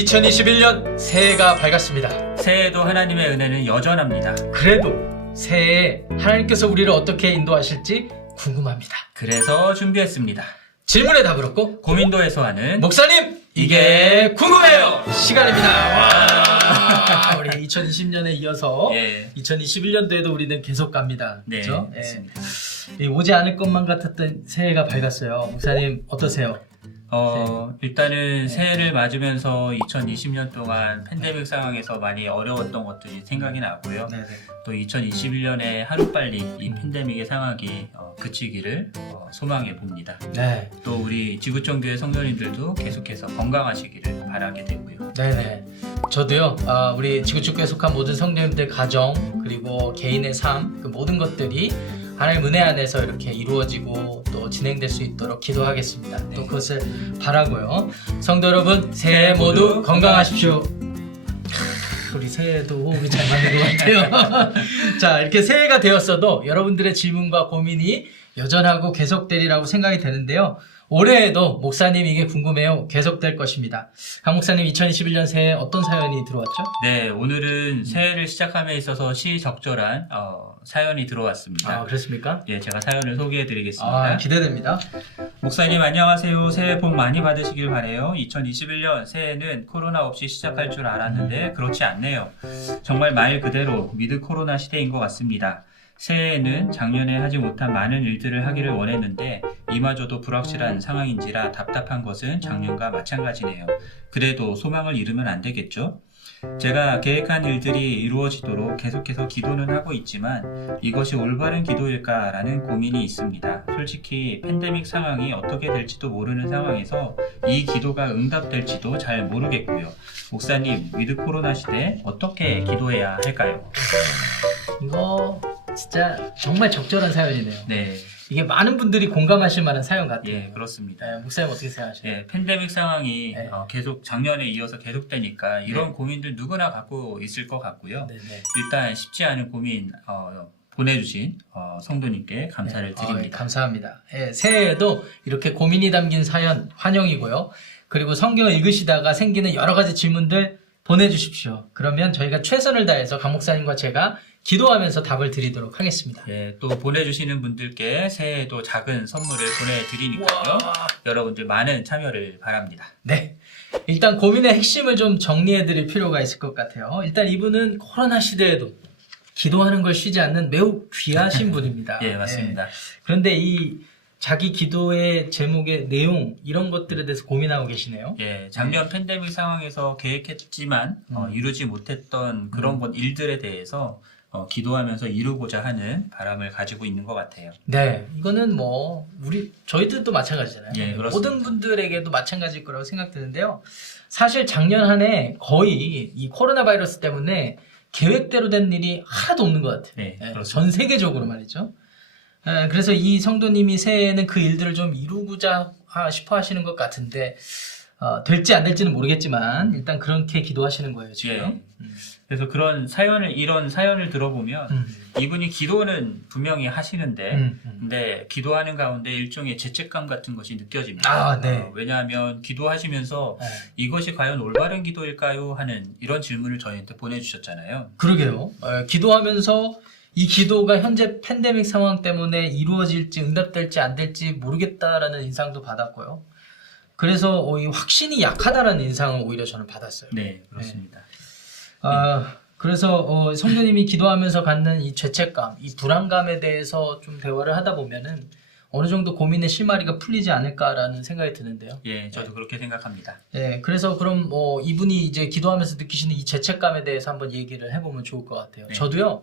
2021년 새해가 밝았습니다. 새해에도 하나님의 은혜는 여전합니다. 그래도 새해에 하나님께서 우리를 어떻게 인도하실지 궁금합니다. 그래서 준비했습니다. 질문에 답을 얻고 고민도 해소하는 목사님 이게 궁금해요 시간입니다. 와, 우리 2020년에 이어서 예. 2021년도에도 우리는 계속 갑니다. 네, 그렇죠? 맞습니다. 오지 않을 것만 같았던 새해가 밝았어요. 목사님 어떠세요? 일단은 새해를 맞으면서 2020년 동안 팬데믹 상황에서 많이 어려웠던 것들이 생각이 나고요. 네네. 또 2021년에 하루빨리 이 팬데믹의 상황이 그치기를 소망해 봅니다. 네. 또 우리 지구촌교회 성도님들도 계속해서 건강하시기를 바라게 되고요. 네네. 저도요. 우리 지구축구에 속한 모든 성도님들 가정 그리고 개인의 삶 그 모든 것들이 하나님 은혜 안에서 이렇게 이루어지고 또 진행될 수 있도록 기도하겠습니다. 네. 또 그것을 바라고요. 성도 여러분 새해 모두 건강하십시오. 우리 새해도 호흡이 잘 맞는 것 같아요. 자, 이렇게 새해가 되었어도 여러분들의 질문과 고민이 여전하고 계속되리라고 생각이 되는데요. 올해에도 목사님 이게 궁금해요. 계속될 것입니다. 강 목사님 2021년 새해 어떤 사연이 들어왔죠? 네, 오늘은 새해를 시작함에 있어서 시적절한 사연이 들어왔습니다. 그렇습니까? 예, 제가 사연을 소개해드리겠습니다. 기대됩니다. 목사님 안녕하세요. 새해 복 많이 받으시길 바래요. 2021년 새해는 코로나 없이 시작할 줄 알았는데 그렇지 않네요. 정말 말 그대로 미드 코로나 시대인 것 같습니다. 새해에는 작년에 하지 못한 많은 일들을 하기를 원했는데 이마저도 불확실한 상황인지라 답답한 것은 작년과 마찬가지네요. 그래도 소망을 잃으면 안 되겠죠? 제가 계획한 일들이 이루어지도록 계속해서 기도는 하고 있지만 이것이 올바른 기도일까라는 고민이 있습니다. 솔직히 팬데믹 상황이 어떻게 될지도 모르는 상황에서 이 기도가 응답될지도 잘 모르겠고요. 목사님, 위드 코로나 시대 어떻게 기도해야 할까요? 이거 진짜 정말 적절한 사연이네요. 네, 이게 많은 분들이 공감하실 만한 사연 같아요. 예, 그렇습니다. 네, 목사님 어떻게 생각하세요? 예, 팬데믹 상황이 네. 계속 작년에 이어서 계속되니까 이런 네. 고민들 누구나 갖고 있을 것 같고요. 네네. 일단 쉽지 않은 고민 보내주신 성도님께 감사를 드립니다. 감사합니다. 예, 새해에도 이렇게 고민이 담긴 사연 환영이고요. 그리고 성경을 읽으시다가 생기는 여러 가지 질문들 보내주십시오. 그러면 저희가 최선을 다해서 강 목사님과 제가 기도하면서 답을 드리도록 하겠습니다. 예, 또 보내주시는 분들께 새해에도 작은 선물을 보내드리니까요. 여러분들 많은 참여를 바랍니다. 네. 일단 고민의 핵심을 좀 정리해 드릴 필요가 있을 것 같아요. 일단 이분은 코로나 시대에도 기도하는 걸 쉬지 않는 매우 귀하신 분입니다. 예, 맞습니다. 그런데 이 자기 기도의 제목의 내용 이런 것들에 대해서 고민하고 계시네요. 예, 작년 팬데믹 상황에서 계획했지만 이루지 못했던 그런 일들에 대해서 기도하면서 이루고자 하는 바람을 가지고 있는 것 같아요. 네, 이거는 저희들도 마찬가지잖아요. 예, 그렇습니다. 모든 분들에게도 마찬가지일 거라고 생각드는데요. 사실 작년 한 해 거의 이 코로나 바이러스 때문에 계획대로 된 일이 하나도 없는 것 같아요. 네, 그렇습니다. 전 세계적으로 말이죠. 그래서 이 성도님이 새해에는 그 일들을 좀 이루고자 싶어 하시는 것 같은데 될지 안 될지는 모르겠지만 일단 그렇게 기도하시는 거예요 지금. 예. 그래서 이런 사연을 들어보면 이분이 기도는 분명히 하시는데 근데 기도하는 가운데 일종의 죄책감 같은 것이 느껴집니다. 네. 왜냐하면 기도하시면서 이것이 과연 올바른 기도일까요? 하는 이런 질문을 저희한테 보내주셨잖아요. 그러게요. 기도하면서 이 기도가 현재 팬데믹 상황 때문에 이루어질지 응답될지 안 될지 모르겠다라는 인상도 받았고요. 그래서 이 확신이 약하다라는 인상을 오히려 저는 받았어요. 네, 그렇습니다. 그래서 성도님이 기도하면서 갖는 이 죄책감, 이 불안감에 대해서 좀 대화를 하다 보면은 어느 정도 고민의 실마리가 풀리지 않을까라는 생각이 드는데요. 예, 저도 그렇게 생각합니다. 네, 그래서 그럼 이분이 이제 기도하면서 느끼시는 이 죄책감에 대해서 한번 얘기를 해보면 좋을 것 같아요. 네. 저도요,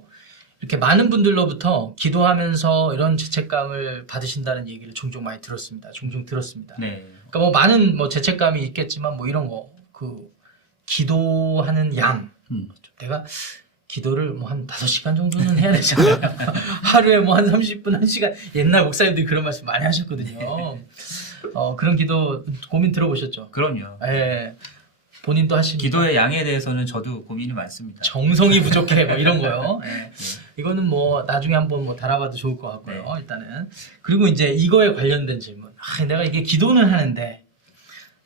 이렇게 많은 분들로부터 기도하면서 이런 죄책감을 받으신다는 얘기를 종종 많이 들었습니다. 종종 들었습니다. 네. 그러니까 많은 죄책감이 있겠지만 이런 거, 기도하는 양. 내가 기도를 한 5시간 정도는 해야 되잖아요. 하루에 한 30분, 1시간. 옛날 목사님들이 그런 말씀 많이 하셨거든요. 그런 기도 고민 들어보셨죠? 그럼요. 예. 본인도 하십니다. 기도의 양에 대해서는 저도 고민이 많습니다. 정성이 부족해 이런 거요. 예. 이거는 나중에 한번 달아봐도 좋을 것 같고요. 네. 일단은. 그리고 이제 이거에 관련된 질문. 내가 이게 기도는 하는데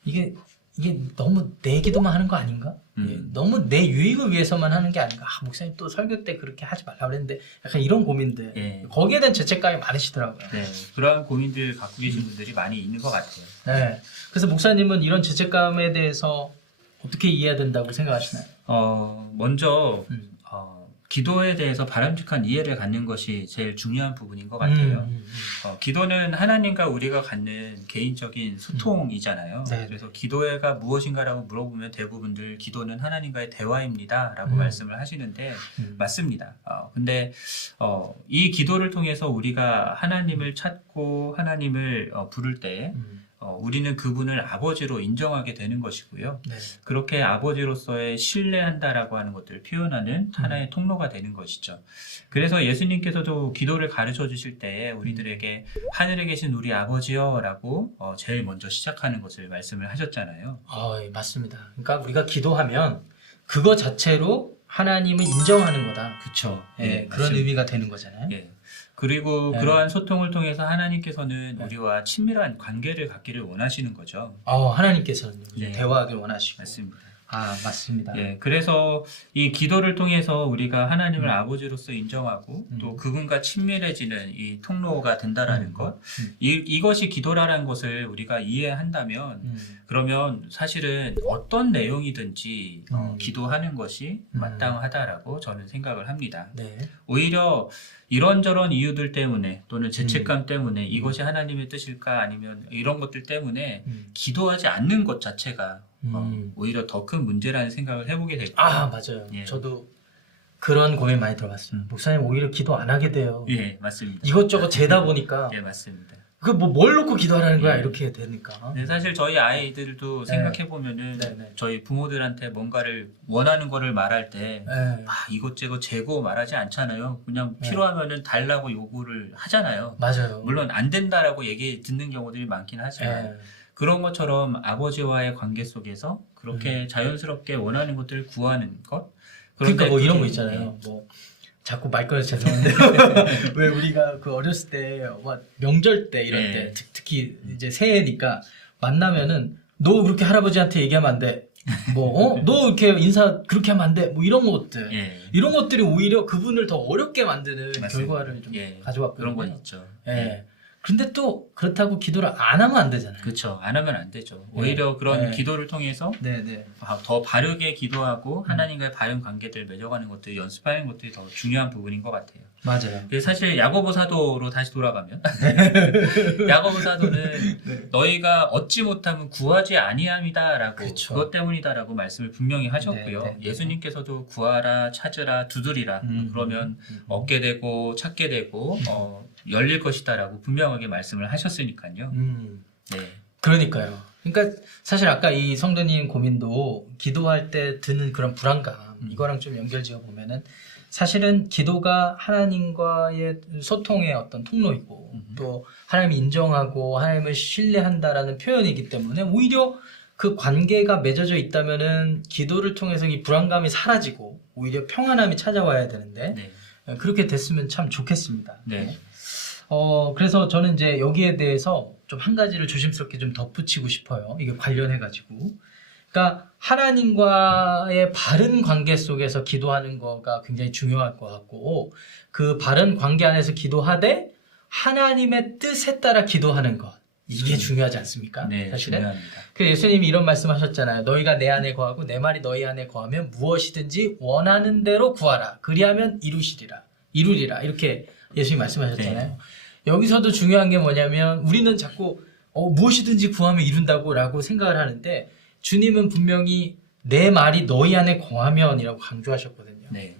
이게 이게 너무 내 기도만 하는 거 아닌가? 예, 너무 내 유익을 위해서만 하는 게 아닌가? 아, 목사님 또 설교 때 그렇게 하지 말라 그랬는데 약간 이런 고민들. 예. 거기에 대한 죄책감이 많으시더라고요. 네, 그러한 고민들 갖고 계신 분들이 많이 있는 것 같아요. 네. 그래서 목사님은 이런 죄책감에 대해서 어떻게 이해해야 된다고 생각하시나요? 먼저 음. 기도에 대해서 바람직한 이해를 갖는 것이 제일 중요한 부분인 것 같아요. 기도는 하나님과 우리가 갖는 개인적인 소통이잖아요. 네. 그래서 기도가 무엇인가라고 물어보면 대부분들 기도는 하나님과의 대화입니다라고 음. 말씀을 하시는데 맞습니다. 근데 이 기도를 통해서 우리가 하나님을 찾고 하나님을 부를 때 우리는 그분을 아버지로 인정하게 되는 것이고요. 네. 그렇게 아버지로서의 신뢰한다라고 하는 것들을 표현하는 하나의 통로가 되는 것이죠. 그래서 예수님께서도 기도를 가르쳐 주실 때에 우리들에게 하늘에 계신 우리 아버지여라고 제일 먼저 시작하는 것을 말씀을 하셨잖아요. 예, 맞습니다. 그러니까 우리가 기도하면 그거 자체로 하나님을 인정하는 거다. 그렇죠. 예, 그런 의미가 되는 거잖아요. 예. 그리고 네. 그러한 소통을 통해서 하나님께서는 우리와 친밀한 관계를 갖기를 원하시는 거죠. 하나님께서는 네. 대화하길 원하시고. 맞습니다. 맞습니다. 예, 그래서 이 기도를 통해서 우리가 하나님을 아버지로서 인정하고 또 그분과 친밀해지는 이 통로가 된다라는 것, 이것이 기도라는 것을 우리가 이해한다면 그러면 사실은 어떤 내용이든지 기도하는 것이 마땅하다라고 저는 생각을 합니다. 네. 오히려 이런저런 이유들 때문에 또는 죄책감 때문에 이것이 하나님의 뜻일까 아니면 이런 것들 때문에 기도하지 않는 것 자체가 오히려 더 큰 문제라는 생각을 해보게 되고. 맞아요. 예. 저도 그런 고민 많이 들어봤어요. 목사님 오히려 기도 안 하게 돼요. 예, 맞습니다. 이것저것 재다 보니까 예, 맞습니다. 뭘 놓고 기도하라는 거야 예. 이렇게 되니까. 근데 사실 저희 아이들도 생각해 보면은 네. 저희 부모들한테 뭔가를 원하는 거를 말할 때 네. 이것저것 재고 말하지 않잖아요. 그냥 필요하면은 달라고 요구를 하잖아요. 맞아요. 물론 안 된다라고 얘기 듣는 경우들이 많긴 하지만 네. 그런 것처럼 아버지와의 관계 속에서 그렇게 자연스럽게 원하는 것들을 구하는 것. 그러니까 뭐 그런데 이런 거 그게- 있잖아요. 뭐 자꾸 말 꺼내서 죄송한데 왜 우리가 그 어렸을 때 명절 때 이럴 네. 때 특히 이제 새해니까 만나면은 너 그렇게 할아버지한테 얘기하면 안 돼. 너 이렇게 인사 그렇게 하면 안 돼. 뭐 이런 것들. 예. 이런 것들이 오히려 그분을 더 어렵게 만드는 맞습니다. 결과를 좀 예. 가져왔거든요. 그런 건 있죠. 예. 근데 또 그렇다고 기도를 안 하면 안 되잖아요. 그렇죠. 안 하면 안 되죠. 오히려 그런 네. 기도를 통해서 네네. 더 바르게 기도하고 하나님과의 바른 관계들을 맺어가는 것들이 연습하는 것들이 더 중요한 부분인 것 같아요. 맞아요. 그래서 사실 야고보 사도로 다시 돌아가면 야고보 사도는 너희가 얻지 못하면 구하지 아니함이다라고 그쵸. 그것 때문이다라고 말씀을 분명히 하셨고요. 네. 예수님께서도 구하라 찾으라 두드리라 그러면 얻게 되고 찾게 되고 열릴 것이다라고 분명하게 말씀을 하셨으니까요. 네. 그러니까요. 그러니까 사실 아까 이 성도님 고민도 기도할 때 드는 그런 불안감 이거랑 좀 연결지어 보면은 사실은 기도가 하나님과의 소통의 어떤 통로이고 또 하나님을 인정하고 하나님을 신뢰한다라는 표현이기 때문에 오히려 그 관계가 맺어져 있다면은 기도를 통해서 이 불안감이 사라지고 오히려 평안함이 찾아와야 되는데 네. 그렇게 됐으면 참 좋겠습니다. 네. 그래서 저는 이제 여기에 대해서 좀 한 가지를 조심스럽게 좀 덧붙이고 싶어요. 이게 관련해가지고. 그러니까 하나님과의 바른 관계 속에서 기도하는 거가 굉장히 중요할 것 같고, 그 바른 관계 안에서 기도하되 하나님의 뜻에 따라 기도하는 것. 이게 중요하지 않습니까? 네, 사실은. 중요합니다. 그 예수님이 이런 말씀 하셨잖아요. 너희가 내 안에 거하고 내 말이 너희 안에 거하면 무엇이든지 원하는 대로 구하라. 그리하면 이루리라. 이렇게 예수님이 말씀하셨잖아요. 네. 여기서도 중요한 게 뭐냐면 우리는 자꾸 무엇이든지 구하면 이룬다고 라고 생각을 하는데 주님은 분명히 내 말이 너희 안에 거하면이라고 강조하셨거든요. 네.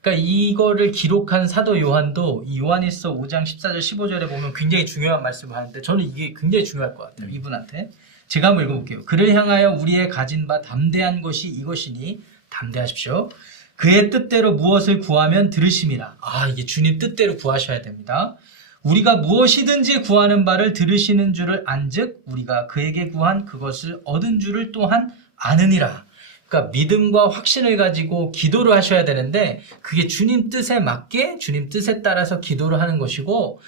그러니까 이거를 기록한 사도 요한도 이 요한일서 5장 14절 15절에 보면 굉장히 중요한 말씀을 하는데 저는 이게 굉장히 중요할 것 같아요. 이분한테. 제가 한번 읽어볼게요. 그를 향하여 우리의 가진 바 담대한 것이 이것이니 담대하십시오. 그의 뜻대로 무엇을 구하면 들으심이라. 이게 주님 뜻대로 구하셔야 됩니다. 우리가 무엇이든지 구하는 바를 들으시는 줄을 안즉 우리가 그에게 구한 그것을 얻은 줄을 또한 아느니라. 그러니까 믿음과 확신을 가지고 기도를 하셔야 되는데 그게 주님 뜻에 맞게 주님 뜻에 따라서 기도를 하는 것이고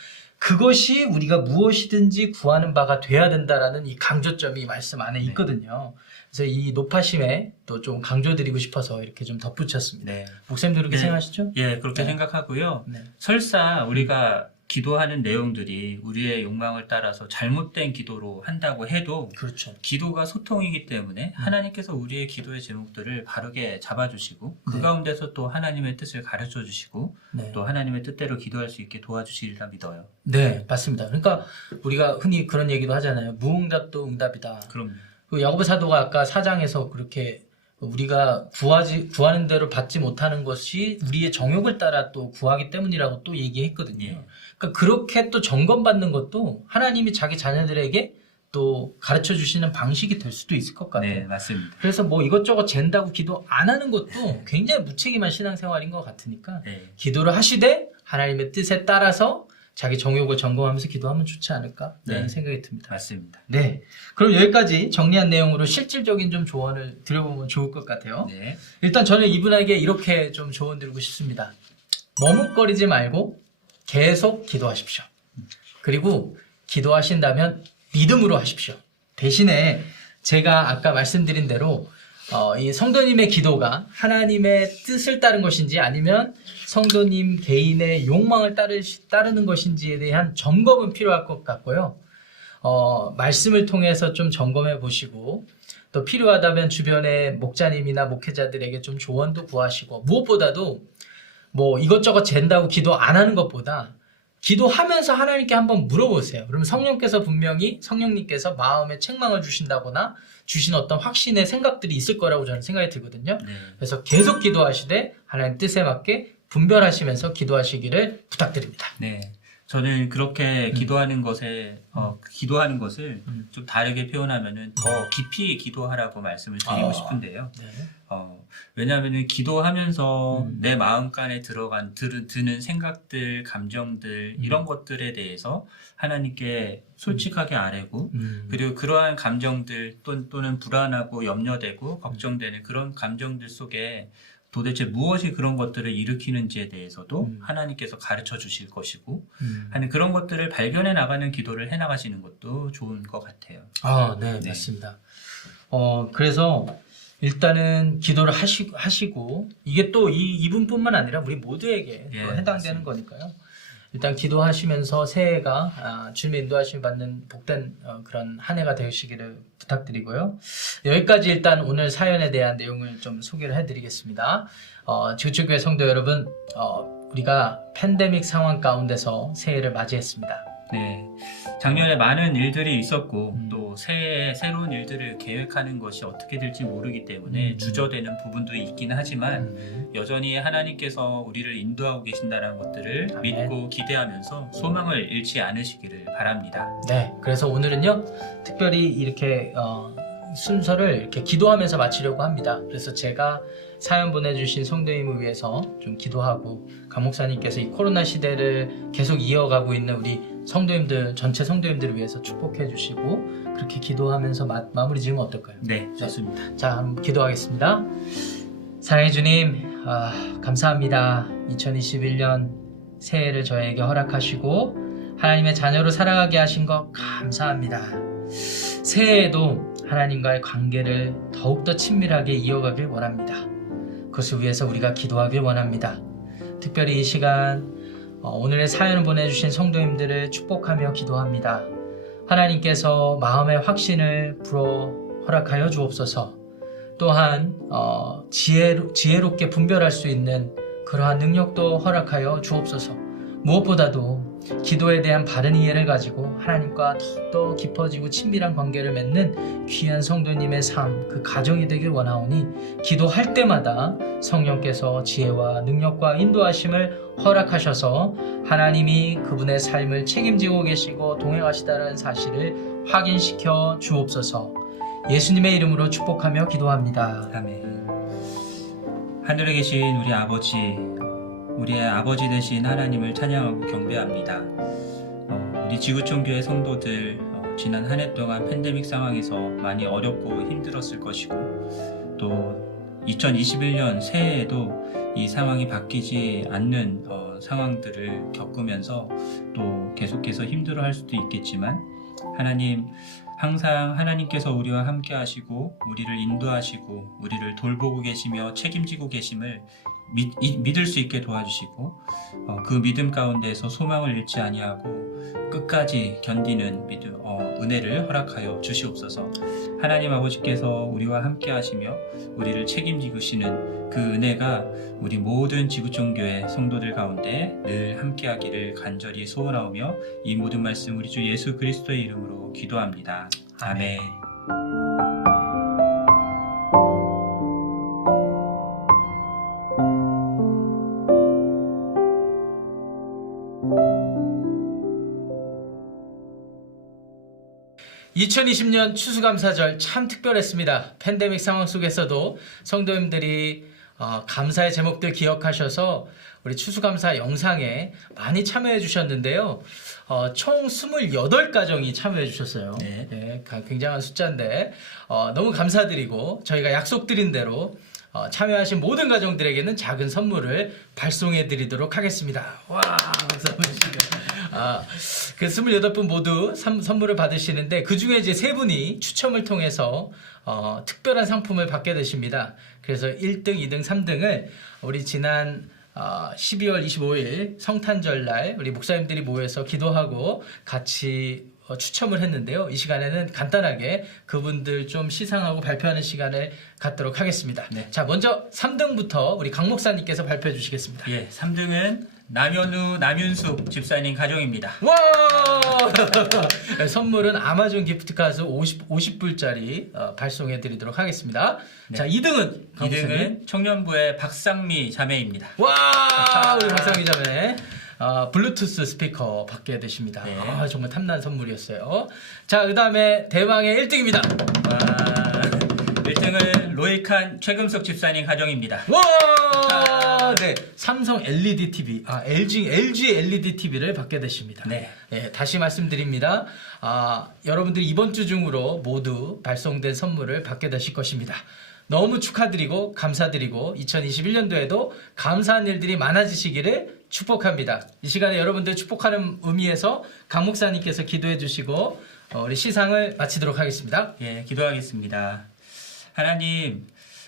그것이 우리가 무엇이든지 구하는 바가 돼야 된다라는 이 강조점이 말씀 안에 네. 있거든요. 그래서 이 높아심에 또 좀 강조드리고 싶어서 이렇게 좀 덧붙였습니다. 네. 목사님도 그렇게 네. 생각하시죠? 예, 그렇게 네. 생각하고요. 네. 설사 우리가 기도하는 내용들이 우리의 욕망을 따라서 잘못된 기도로 한다고 해도 그렇죠. 기도가 소통이기 때문에 하나님께서 우리의 기도의 제목들을 바르게 잡아주시고 그 네. 가운데서 또 하나님의 뜻을 가르쳐 주시고 네. 또 하나님의 뜻대로 기도할 수 있게 도와주시리라 믿어요. 네, 맞습니다. 그러니까 우리가 흔히 그런 얘기도 하잖아요. 무응답도 응답이다. 그럼 그 야고보 사도가 아까 4장에서 그렇게 우리가 구하는 대로 받지 못하는 것이 우리의 정욕을 따라 또 구하기 때문이라고 또 얘기했거든요. 예. 그러니까 그렇게 또 점검받는 것도 하나님이 자기 자녀들에게 또 가르쳐 주시는 방식이 될 수도 있을 것 같아요. 네, 맞습니다. 그래서 뭐 이것저것 잰다고 기도 안 하는 것도 굉장히 무책임한 신앙생활인 것 같으니까 네. 기도를 하시되 하나님의 뜻에 따라서 자기 정욕을 점검하면서 기도하면 좋지 않을까 라는 네. 생각이 듭니다. 맞습니다. 네, 그럼 여기까지 정리한 내용으로 실질적인 좀 조언을 드려보면 좋을 것 같아요. 네. 일단 저는 이분에게 이렇게 좀 조언 드리고 싶습니다. 머뭇거리지 말고 계속 기도하십시오. 그리고 기도하신다면 믿음으로 하십시오. 대신에 제가 아까 말씀드린 대로 이 성도님의 기도가 하나님의 뜻을 따른 것인지 아니면 성도님 개인의 욕망을 따르는 것인지에 대한 점검은 필요할 것 같고요. 말씀을 통해서 좀 점검해 보시고 또 필요하다면 주변의 목자님이나 목회자들에게 좀 조언도 구하시고 무엇보다도 뭐 이것저것 잰다고 기도 안 하는 것보다 기도하면서 하나님께 한번 물어보세요. 그러면 성령님께서 마음에 책망을 주신다거나 주신 어떤 확신의 생각들이 있을 거라고 저는 생각이 들거든요. 네. 그래서 계속 기도하시되 하나님 뜻에 맞게 분별하시면서 기도하시기를 부탁드립니다. 네. 저는 그렇게 기도하는 것을 좀 다르게 표현하면은 더 깊이 기도하라고 말씀을 드리고 싶은데요. 네. 왜냐하면은 기도하면서 내 마음간에 드는 생각들, 감정들 이런 것들에 대해서 하나님께 솔직하게 아뢰고 그리고 그러한 감정들 또는 불안하고 염려되고 걱정되는 그런 감정들 속에 도대체 무엇이 그런 것들을 일으키는지에 대해서도 하나님께서 가르쳐 주실 것이고 하는 그런 것들을 발견해 나가는 기도를 해 나가시는 것도 좋은 것 같아요. 네, 네. 맞습니다. 그래서 일단은 기도를 하시고 이게 또 이분뿐만 아니라 우리 모두에게 예, 또 해당되는 맞습니다. 거니까요. 일단 기도하시면서 새해가 주님의 인도하심을 받는 복된 그런 한 해가 되시기를 부탁드리고요. 여기까지 일단 오늘 사연에 대한 내용을 좀 소개를 해드리겠습니다. 지구촌교회 성도 여러분, 우리가 팬데믹 상황 가운데서 새해를 맞이했습니다. 네, 작년에 많은 일들이 있었고 또 새해에 새로운 일들을 계획하는 것이 어떻게 될지 모르기 때문에 주저되는 부분도 있긴 하지만 여전히 하나님께서 우리를 인도하고 계신다는 것들을 아멘. 믿고 기대하면서 소망을 잃지 않으시기를 바랍니다. 네, 그래서 오늘은요 특별히 이렇게 순서를 이렇게 기도하면서 마치려고 합니다. 그래서 제가 사연 보내주신 성도님을 위해서 좀 기도하고 강 목사님께서 이 코로나 시대를 계속 이어가고 있는 우리 성도님들 전체 성도님들을 위해서 축복해 주시고 그렇게 기도하면서 마무리 지으면 어떨까요? 네, 좋습니다. 자, 한번 기도하겠습니다. 사랑해 주님, 감사합니다. 2021년 새해를 저에게 허락하시고 하나님의 자녀로 살아가게 하신 것 감사합니다. 새해에도 하나님과의 관계를 더욱더 친밀하게 이어가길 원합니다. 그것을 위해서 우리가 기도하길 원합니다. 특별히 이 시간 오늘의 사연을 보내주신 성도님들을 축복하며 기도합니다. 하나님께서 마음의 확신을 불어 허락하여 주옵소서. 또한 지혜롭게 분별할 수 있는 그러한 능력도 허락하여 주옵소서. 무엇보다도 기도에 대한 바른 이해를 가지고 하나님과 더욱더 깊어지고 친밀한 관계를 맺는 귀한 성도님의 삶, 그 가정이 되길 원하오니 기도할 때마다 성령께서 지혜와 능력과 인도하심을 허락하셔서 하나님이 그분의 삶을 책임지고 계시고 동행하시다는 사실을 확인시켜 주옵소서. 예수님의 이름으로 축복하며 기도합니다. 아멘. 하늘에 계신 우리 아버지, 우리의 아버지 되신 하나님을 찬양하고 경배합니다. 우리 지구촌교회 성도들 지난 한 해 동안 팬데믹 상황에서 많이 어렵고 힘들었을 것이고 또 2021년 새해에도 이 상황이 바뀌지 않는 상황들을 겪으면서 또 계속해서 힘들어할 수도 있겠지만 하나님 항상 하나님께서 우리와 함께 하시고 우리를 인도하시고 우리를 돌보고 계시며 책임지고 계심을 믿을 수 있게 도와주시고 그 믿음 가운데서 소망을 잃지 아니하고 끝까지 견디는 은혜를 허락하여 주시옵소서. 하나님 아버지께서 우리와 함께 하시며 우리를 책임지시는 그 은혜가 우리 모든 지구촌교회 성도들 가운데 늘 함께 하기를 간절히 소원하오며 이 모든 말씀 우리 주 예수 그리스도의 이름으로 기도합니다. 아멘. (2020년) 추수감사절 참 특별했습니다. 팬데믹 상황 속에서도 성도님들이 감사의 제목들 기억하셔서 우리 추수감사 영상에 많이 참여해 주셨는데요. 총 28가정이 참여해 주셨어요. 네, 굉장한 숫자인데 너무 감사드리고 저희가 약속드린 대로 참여하신 모든 가정들에게는 작은 선물을 발송해 드리도록 하겠습니다. 와, 박수 한번 주시고요. 그 28분 모두 선물을 받으시는데 그 중에 이제 3분이 추첨을 통해서 특별한 상품을 받게 되십니다. 그래서 1등, 2등, 3등을 우리 지난 12월 25일 성탄절 날 우리 목사님들이 모여서 기도하고 같이 추첨을 했는데요. 이 시간에는 간단하게 그분들 좀 시상하고 발표하는 시간을 갖도록 하겠습니다. 네. 자, 먼저 3등부터 우리 강 목사님께서 발표해 주시겠습니다. 예, 3등은 남현우, 남윤숙 집사님 가정입니다. 와! 선물은 아마존 기프트카드 50불짜리 발송해 드리도록 하겠습니다. 네. 자, 2등은? 2등은 청년부의 박상미 자매입니다. 와! 우리 박상미 자매. 블루투스 스피커 받게 되십니다. 네. 정말 탐난 선물이었어요. 자, 그 다음에 대망의 1등입니다. 1등은 로이칸 최금석 집사님 가정입니다. 와! 네, 삼성 LED TV, LG LED TV를 받게 되십니다. 네. 네, 다시 말씀드립니다. 여러분들 이번 주 중으로 모두 발송된 선물을 받게 되실 것입니다. 너무 축하드리고 감사드리고 2021년도에도 감사한 일들이 많아지시기를 축복합니다. 이 시간에 여러분들 축복하는 의미에서 강 목사님께서 기도해 주시고 우리 시상을 마치도록 하겠습니다. 예, 기도하겠습니다.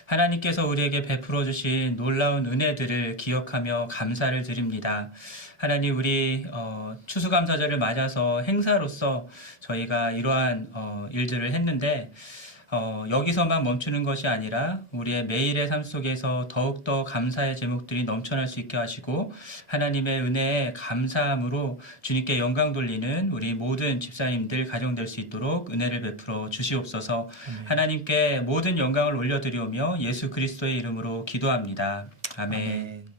하나님께서 우리에게 베풀어 주신 놀라운 은혜들을 기억하며 감사를 드립니다. 하나님, 우리 추수감사절을 맞아서 행사로서 저희가 이러한 일들을 했는데 여기서만 멈추는 것이 아니라 우리의 매일의 삶 속에서 더욱더 감사의 제목들이 넘쳐날 수 있게 하시고 하나님의 은혜에 감사함으로 주님께 영광 돌리는 우리 모든 집사님들 가정될 수 있도록 은혜를 베풀어 주시옵소서. 하나님께 모든 영광을 올려드리오며 예수 그리스도의 이름으로 기도합니다. 아멘.